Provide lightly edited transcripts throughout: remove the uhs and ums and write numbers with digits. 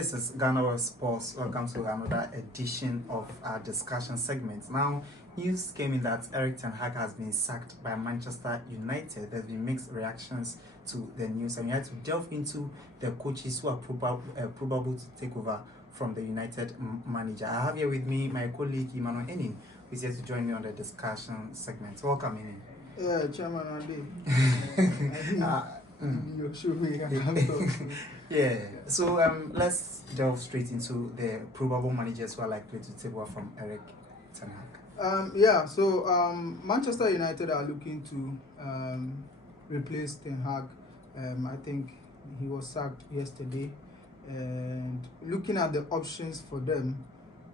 this is Ghana Sports. Welcome to another edition of our discussion segment. Now, news came in that Erik Ten Hag has been sacked by Manchester United. There's been mixed reactions to the news, and we had to delve into the coaches who are probable to take over from the United manager. I have here with me my colleague Emmanuel Enin, who is here to join me on the discussion segment. Welcome, Enin. Yeah, Chairman Andy. Yeah, so let's delve straight into the probable managers who are likely to take over from Erik Ten Hag. So Manchester United are looking to replace Ten Hag. I think he was sacked yesterday, and looking at the options for them,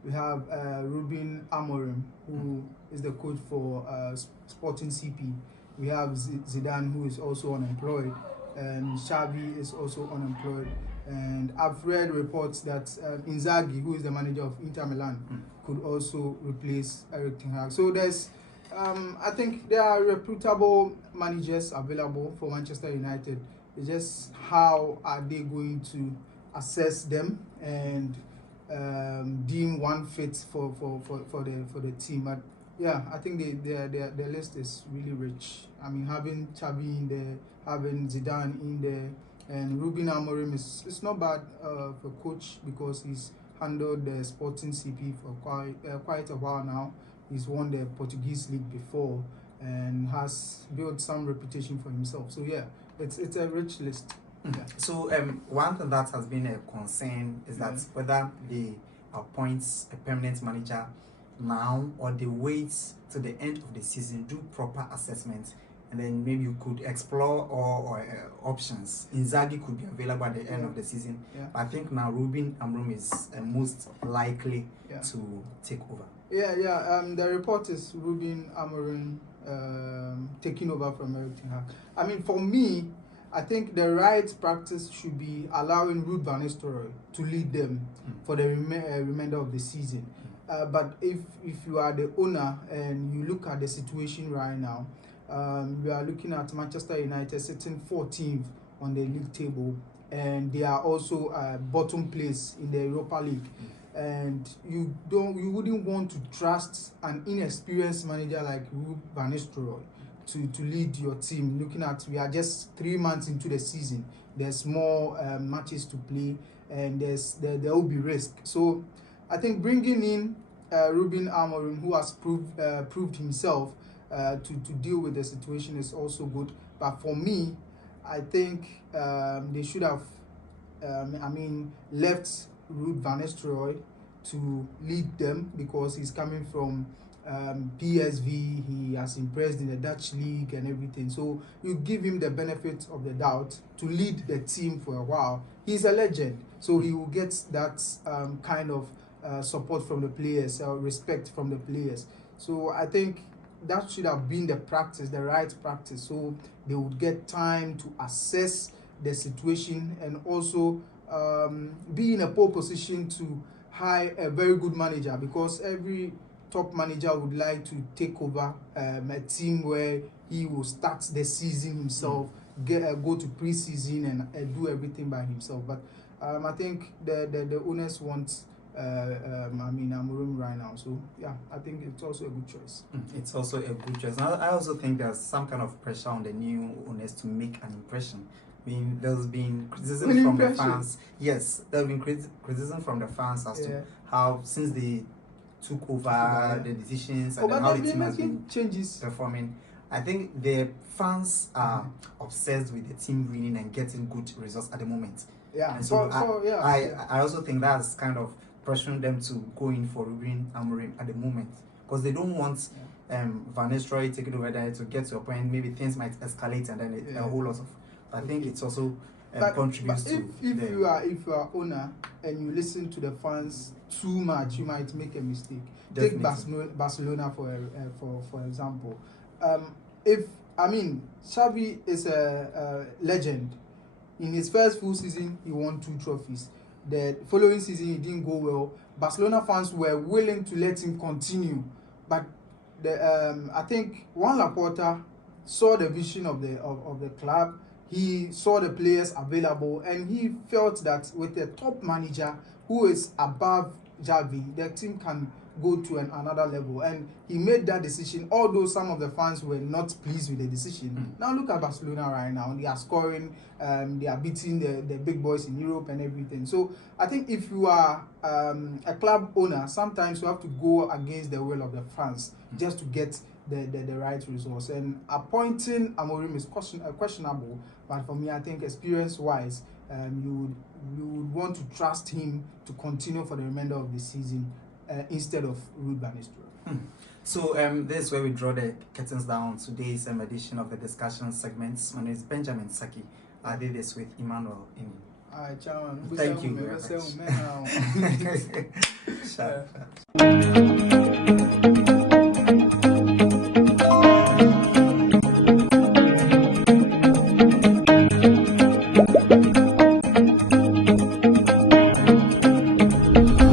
we have Ruud van Nistelrooy, who is the coach for Sporting CP. We have Zidane, who is also unemployed, and Xavi is also unemployed. And I've read reports that Inzaghi, who is the manager of Inter Milan, could also replace Erik Ten Hag. So there's, I think there are reputable managers available for Manchester United. It's just how are they going to assess them and deem one fit for the team. But yeah, I think their list is really rich. I mean, having Xavi in there, having Zidane in there, and Ruud van Nistelrooy it's not bad for coach because he's handled the Sporting CP for quite a while now. He's won the Portuguese league before and has built some reputation for himself. So yeah, it's a rich list. Yeah. So one thing that has been a concern is that whether they appoint a permanent manager now or they wait to the end of the season, do proper assessment, and then maybe you could explore all options. Inzaghi could be available at the end of the season. But I think now Ruud van Nistelrooy is most likely to take over. The report is Ruud van Nistelrooy taking over from Erik Ten Hag. I mean, for me, I think the right practice should be allowing Ruud van Nistelrooy to lead them for the remainder of the season. But if you are the owner and you look at the situation right now, we are looking at Manchester United sitting 14th on the league table, and they are also bottom place in the Europa League. And you wouldn't want to trust an inexperienced manager like Ruud van Nistelrooy to lead your team. Looking at, we are just 3 months into the season. There's more matches to play, and there will be risk. So I think bringing in Ruud van Nistelrooy, who has proved himself to deal with the situation, is also good. But for me, I think they should have left Ruud van Nistelrooy to lead them because he's coming from PSV. He has impressed in the Dutch league and everything. So you give him the benefit of the doubt to lead the team for a while. He's a legend, so he will get that kind of support from the players, respect from the players. So I think that should have been the practice, the right practice. So they would get time to assess the situation and also be in a pole position to hire a very good manager, because every top manager would like to take over a team where he will start the season himself, go to pre-season and do everything by himself. But I think the owners want Amorim right now. So yeah, I think it's also a good choice. It's also a good choice. Now, I also think there's some kind of pressure on the new owners to make an impression. I mean, there's been criticism from the fans. Yes, there's been criticism from the fans as to how, since they took over the decisions and how the team has been performing. I think the fans are obsessed with the team winning and getting good results at the moment. Yeah. And so I also think that's kind of pressuring them to go in for Ruud van Nistelrooy at the moment, because they don't want Van Nistelrooy taking over there to get to a point maybe things might escalate and then a whole lot of. I think it's also contributes to. If you are owner and you listen to the fans too much, you might make a mistake. Definitely. Take Barcelona for example. Xavi is a legend. In his first full season, he won 2 trophies. The following season, it didn't go well. Barcelona fans were willing to let him continue, but I think Juan Laporta saw the vision of the club he saw the players available, and he felt that with a top manager who is above Javi, the team can go to another level, and he made that decision, although some of the fans were not pleased with the decision. Now look at Barcelona right now. They are scoring, they are beating the big boys in Europe and everything. So I think if you are a club owner, sometimes you have to go against the will of the fans just to get the right results. And appointing Amorim is questionable, but for me, I think experience-wise, you would want to trust him to continue for the remainder of the season instead of Ruud van Nistelrooy. So this is where we draw the curtains down on today's edition of the discussion segments. My name is Benjamin Saki. I did this with Emmanuel Inin. Thank you very much.